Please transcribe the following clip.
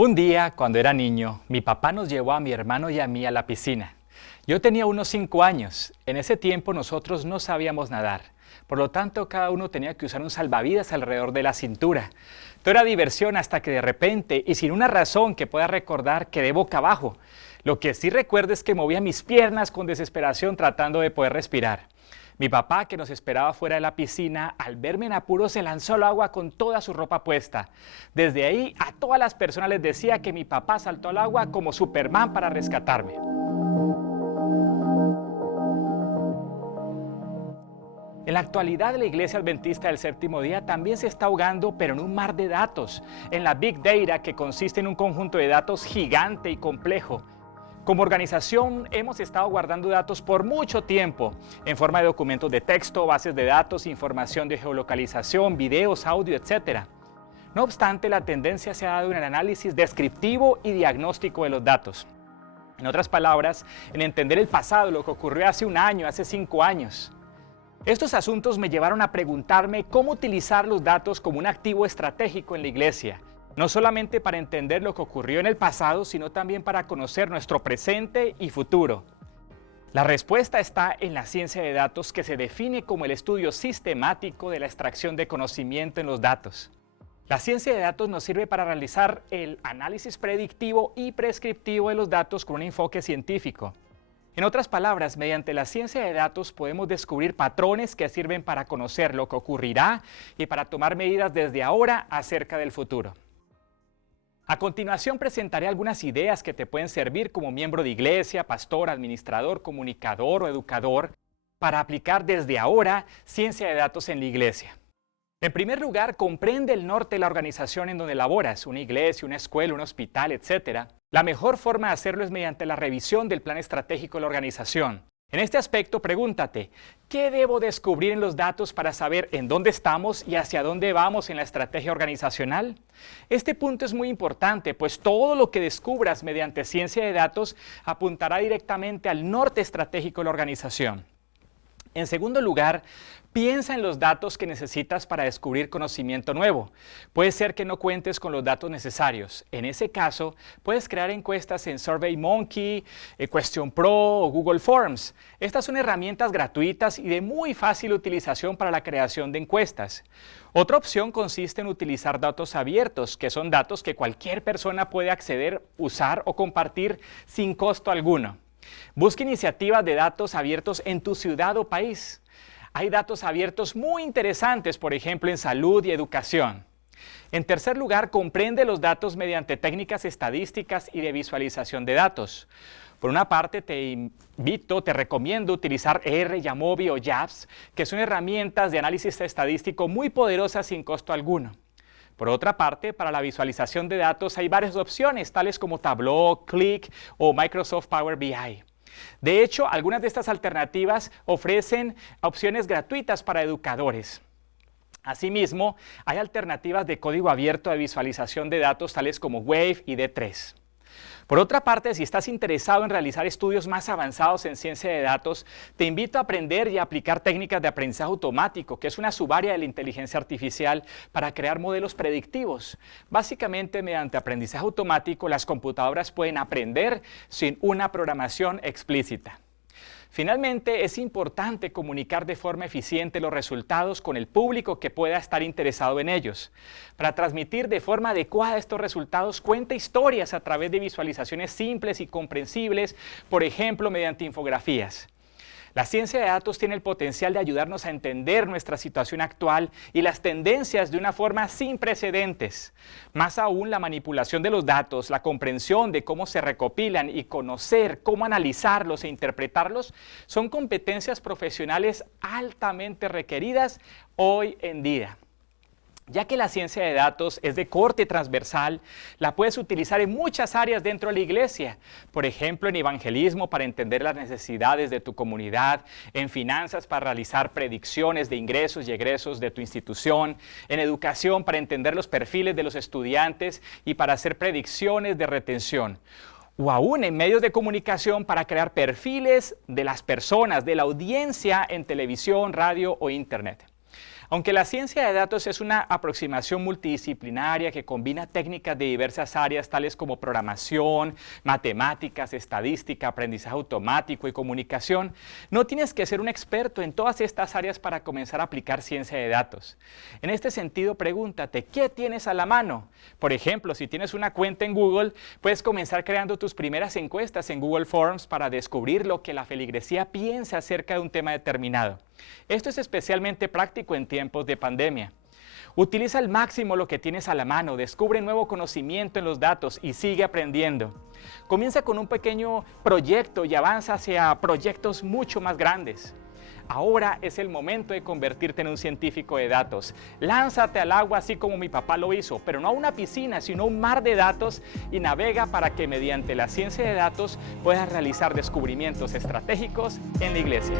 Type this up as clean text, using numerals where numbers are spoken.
Un día, cuando era niño, mi papá nos llevó a mi hermano y a mí a la piscina. Yo tenía unos 5 años. En ese tiempo nosotros no sabíamos nadar. Por lo tanto, cada uno tenía que usar un salvavidas alrededor de la cintura. Todo era diversión hasta que de repente, y sin una razón que pueda recordar, quedé boca abajo. Lo que sí recuerdo es que movía mis piernas con desesperación tratando de poder respirar. Mi papá, que nos esperaba fuera de la piscina, al verme en apuros se lanzó al agua con toda su ropa puesta. Desde ahí, a todas las personas les decía que mi papá saltó al agua como Superman para rescatarme. En la actualidad, la Iglesia Adventista del Séptimo Día también se está ahogando, pero en un mar de datos, en la Big Data, que consiste en un conjunto de datos gigante y complejo. Como organización hemos estado guardando datos por mucho tiempo, en forma de documentos de texto, bases de datos, información de geolocalización, videos, audio, etc. No obstante, la tendencia se ha dado en el análisis descriptivo y diagnóstico de los datos. En otras palabras, en entender el pasado, lo que ocurrió hace un año, hace 5 años. Estos asuntos me llevaron a preguntarme cómo utilizar los datos como un activo estratégico en la Iglesia. No solamente para entender lo que ocurrió en el pasado, sino también para conocer nuestro presente y futuro. La respuesta está en la ciencia de datos, que se define como el estudio sistemático de la extracción de conocimiento en los datos. La ciencia de datos nos sirve para realizar el análisis predictivo y prescriptivo de los datos con un enfoque científico. En otras palabras, mediante la ciencia de datos podemos descubrir patrones que sirven para conocer lo que ocurrirá y para tomar medidas desde ahora acerca del futuro. A continuación presentaré algunas ideas que te pueden servir como miembro de iglesia, pastor, administrador, comunicador o educador para aplicar desde ahora ciencia de datos en la iglesia. En primer lugar, comprende el norte de la organización en donde laboras, una iglesia, una escuela, un hospital, etc. La mejor forma de hacerlo es mediante la revisión del plan estratégico de la organización. En este aspecto, pregúntate, ¿qué debo descubrir en los datos para saber en dónde estamos y hacia dónde vamos en la estrategia organizacional? Este punto es muy importante, pues todo lo que descubras mediante ciencia de datos apuntará directamente al norte estratégico de la organización. En segundo lugar, piensa en los datos que necesitas para descubrir conocimiento nuevo. Puede ser que no cuentes con los datos necesarios. En ese caso, puedes crear encuestas en SurveyMonkey, Question Pro o Google Forms. Estas son herramientas gratuitas y de muy fácil utilización para la creación de encuestas. Otra opción consiste en utilizar datos abiertos, que son datos que cualquier persona puede acceder, usar o compartir sin costo alguno. Busca iniciativas de datos abiertos en tu ciudad o país. Hay datos abiertos muy interesantes, por ejemplo, en salud y educación. En tercer lugar, comprende los datos mediante técnicas estadísticas y de visualización de datos. Por una parte, te recomiendo utilizar R, Yamovi o YAPS, que son herramientas de análisis estadístico muy poderosas sin costo alguno. Por otra parte, para la visualización de datos hay varias opciones, tales como Tableau, Qlik o Microsoft Power BI. De hecho, algunas de estas alternativas ofrecen opciones gratuitas para educadores. Asimismo, hay alternativas de código abierto de visualización de datos, tales como Wave y D3. Por otra parte, si estás interesado en realizar estudios más avanzados en ciencia de datos, te invito a aprender y a aplicar técnicas de aprendizaje automático, que es una subárea de la inteligencia artificial para crear modelos predictivos. Básicamente, mediante aprendizaje automático, las computadoras pueden aprender sin una programación explícita. Finalmente, es importante comunicar de forma eficiente los resultados con el público que pueda estar interesado en ellos. Para transmitir de forma adecuada estos resultados, cuenta historias a través de visualizaciones simples y comprensibles, por ejemplo, mediante infografías. La ciencia de datos tiene el potencial de ayudarnos a entender nuestra situación actual y las tendencias de una forma sin precedentes. Más aún, la manipulación de los datos, la comprensión de cómo se recopilan y conocer cómo analizarlos e interpretarlos son competencias profesionales altamente requeridas hoy en día. Ya que la ciencia de datos es de corte transversal, la puedes utilizar en muchas áreas dentro de la iglesia. Por ejemplo, en evangelismo para entender las necesidades de tu comunidad, en finanzas para realizar predicciones de ingresos y egresos de tu institución, en educación para entender los perfiles de los estudiantes y para hacer predicciones de retención. O aún en medios de comunicación para crear perfiles de las personas, de la audiencia en televisión, radio o internet. Aunque la ciencia de datos es una aproximación multidisciplinaria que combina técnicas de diversas áreas tales como programación, matemáticas, estadística, aprendizaje automático y comunicación, no tienes que ser un experto en todas estas áreas para comenzar a aplicar ciencia de datos. En este sentido, pregúntate, ¿qué tienes a la mano? Por ejemplo, si tienes una cuenta en Google, puedes comenzar creando tus primeras encuestas en Google Forms para descubrir lo que la feligresía piensa acerca de un tema determinado. Esto es especialmente práctico en tiempos de pandemia. Utiliza al máximo lo que tienes a la mano, descubre nuevo conocimiento en los datos y sigue aprendiendo. Comienza con un pequeño proyecto y avanza hacia proyectos mucho más grandes. Ahora es el momento de convertirte en un científico de datos. Lánzate al agua así como mi papá lo hizo, pero no a una piscina, sino a un mar de datos y navega para que mediante la ciencia de datos puedas realizar descubrimientos estratégicos en la iglesia.